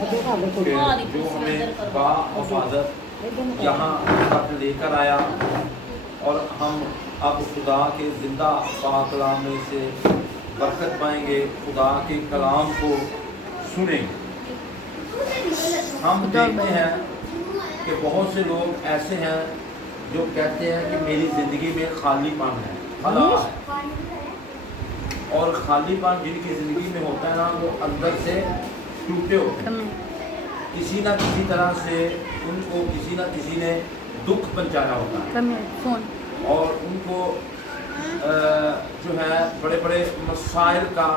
کہ جو ہمیں بحفاظت یہاں تک لے کر آیا، اور ہم اب خدا کے زندہ پاک کلام میں سے برکت پائیں گے، خدا کے کلام کو سنیں گے۔ ہم دیکھتے ہیں کہ بہت سے لوگ ایسے ہیں جو کہتے ہیں کہ میری زندگی میں خالی پن ہے، خلا ہے، اور خالی پن جن کی زندگی میں ہوتا ہے نا، وہ اندر سے ٹوٹے ہوتے ہیں، کسی نہ کسی طرح سے ان کو کسی نہ کسی نے دکھ پہنچایا ہوتا ہے، اور ان کو جو ہے بڑے بڑے مسائل کا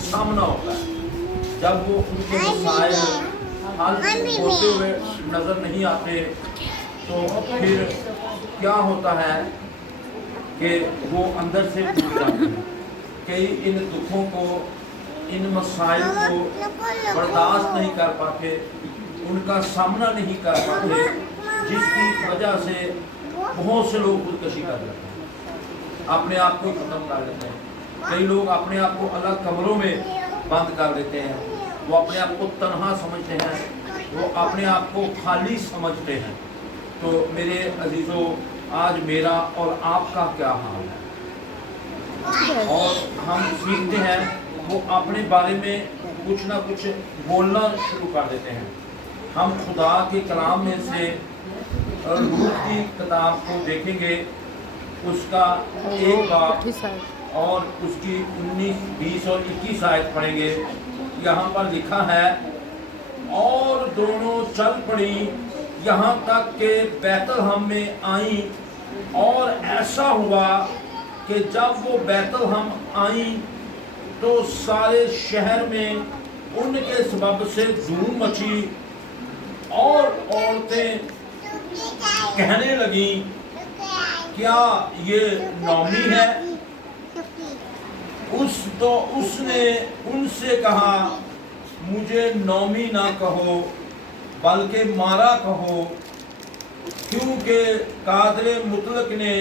سامنا ہوتا ہے۔ جب وہ ان کے مسائل حل ہوتے ہوئے نظر نہیں آتے تو پھر کیا ہوتا ہے کہ وہ اندر سے ٹوٹ جاتے ہیں۔ کئی ان دکھوں کو، ان مسائل کو برداشت نہیں کر پاتے، ان کا سامنا نہیں کر پاتے، جس کی وجہ سے بہت سے لوگ خودکشی کر لیتے ہیں، اپنے آپ کو ختم کر لیتے ہیں۔ کئی لوگ اپنے آپ کو الگ کمروں میں بند کر دیتے ہیں، وہ اپنے آپ کو تنہا سمجھتے ہیں، وہ اپنے آپ کو خالی سمجھتے ہیں۔ تو میرے عزیزو، آج میرا اور آپ کا کیا حال ہے؟ اور ہم سیکھتے ہیں، وہ اپنے بارے میں کچھ نہ کچھ بولنا شروع کر دیتے ہیں۔ ہم خدا کے کلام میں سے روح کی کتاب کو دیکھیں گے، اس کا ایک باب اور اس کی 19، 20 اور 21 آیت پڑھیں گے۔ یہاں پر لکھا ہے، اور دونوں چل پڑیں یہاں تک کہ بیت الحم میں آئیں، اور ایسا ہوا کہ جب وہ بیت الحم آئیں تو سارے شہر میں ان کے سبب سے دھوم مچی، اور عورتیں کہنے لگیں، کیا یہ نعومی ہے؟ اس نے ان سے کہا، مجھے نعومی نہ کہو بلکہ مارا کہو، کیونکہ قادر مطلق نے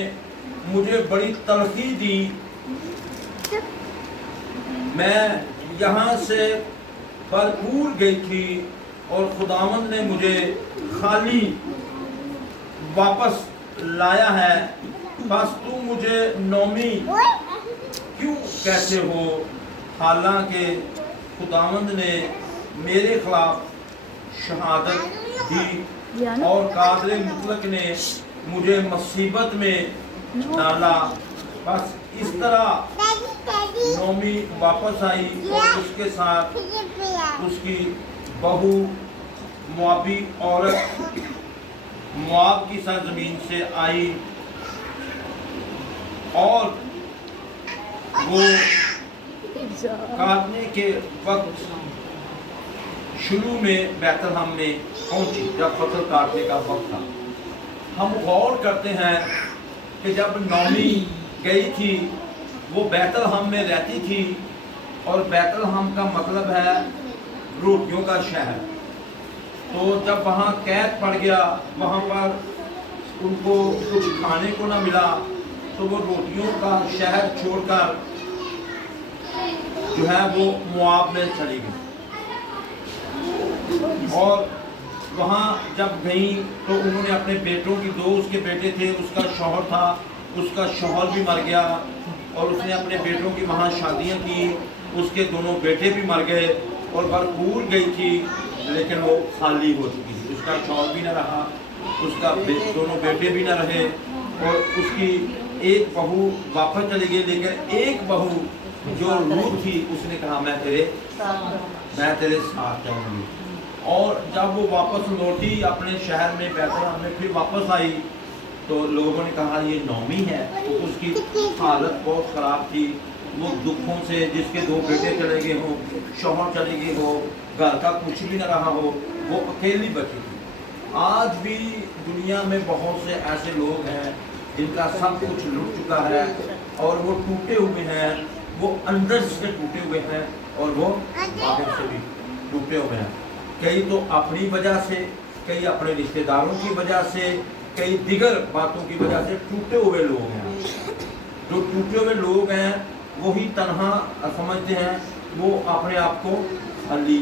مجھے بڑی تلخی دی۔ میں یہاں سے بھرپور گئی تھی اور خداوند نے مجھے خالی واپس لایا ہے، بس تم مجھے نعومی کیوں کہتے ہو، حالانکہ خداوند نے میرے خلاف شہادت دی اور قادر مطلق نے مجھے مصیبت میں ڈالا۔ بس اس طرح نعومی واپس آئی اور اس کے ساتھ اس کی بہو موابی عورت مواب کی سرزمین سے آئی، اور وہ کاٹنے کے وقت شروع میں بیت الحم میں پہنچی، جب فصل کاٹنے کا وقت تھا۔ ہم غور کرتے ہیں کہ جب نعومی گئی تھی، وہ بیت الحم میں رہتی تھی، اور بیت الحم کا مطلب ہے روٹیوں کا شہر۔ تو جب وہاں قید پڑ گیا، وہاں پر ان کو کچھ کھانے کو نہ ملا، تو وہ روٹیوں کا شہر چھوڑ کر جو ہے وہ مواب میں چلی گئی، اور وہاں جب گئیں تو انہوں نے اپنے بیٹوں کی، 2 اس کے بیٹے تھے، اس کا شوہر تھا، اس کا شوہر بھی مر گیا، اور اس نے اپنے بیٹوں کی وہاں شادیاں کی، اس کے دونوں بیٹے بھی مر گئے، اور بھرپور گئی تھی لیکن وہ خالی ہو چکی تھی۔ اس کا شوہر بھی نہ رہا، اس کا دونوں بیٹے بھی نہ رہے، اور اس کی ایک بہو واپس چلی گئی، لیکن ایک بہو جو لوط تھی، اس نے کہا میں تیرے ساتھ جاؤں گی۔ اور جب وہ واپس لوٹی اپنے شہر میں، بیت الحم میں پھر واپس آئی، تو لوگوں نے کہا یہ نعومی ہے۔ تو اس کی حالت بہت خراب تھی، وہ دکھوں سے، جس کے 2 بیٹے چلے گئے ہوں، شوہر چلے گئے ہو، گھر کا کچھ بھی نہ رہا ہو، وہ اکیلی بچی تھی۔ آج بھی دنیا میں بہت سے ایسے لوگ ہیں جن کا سب کچھ لٹ چکا ہے، اور وہ ٹوٹے ہوئے ہیں، وہ اندر سے ٹوٹے ہوئے ہیں، اور وہ باہر سے بھی ٹوٹے ہوئے ہیں۔ کئی تو اپنی وجہ سے، کئی اپنے رشتہ داروں کی وجہ سے، کئی دیگر باتوں کی وجہ سے ٹوٹے ہوئے لوگ ہیں۔ جو ٹوٹے ہوئے لوگ ہیں وہی تنہا سمجھتے ہیں، وہ اپنے آپ کو خالی